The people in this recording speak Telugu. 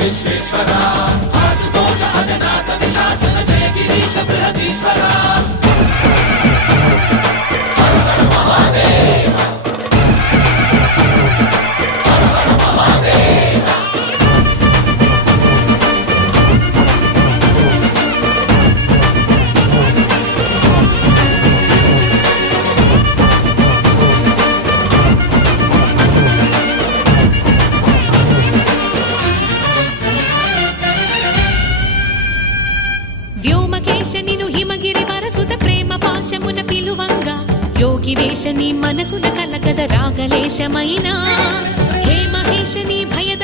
విశ్వేశ్వర ఆశుతోష అజనాశ విశాసన జయ గిరీశ బృహదీశ్వర వ్యోమకేశనిను హిమగిరి వరసుత ప్రేమ పాశమున పిలువంగా యోగి వేషని మనసున కలకద రాగలేశమైనా హే మహేశని భయద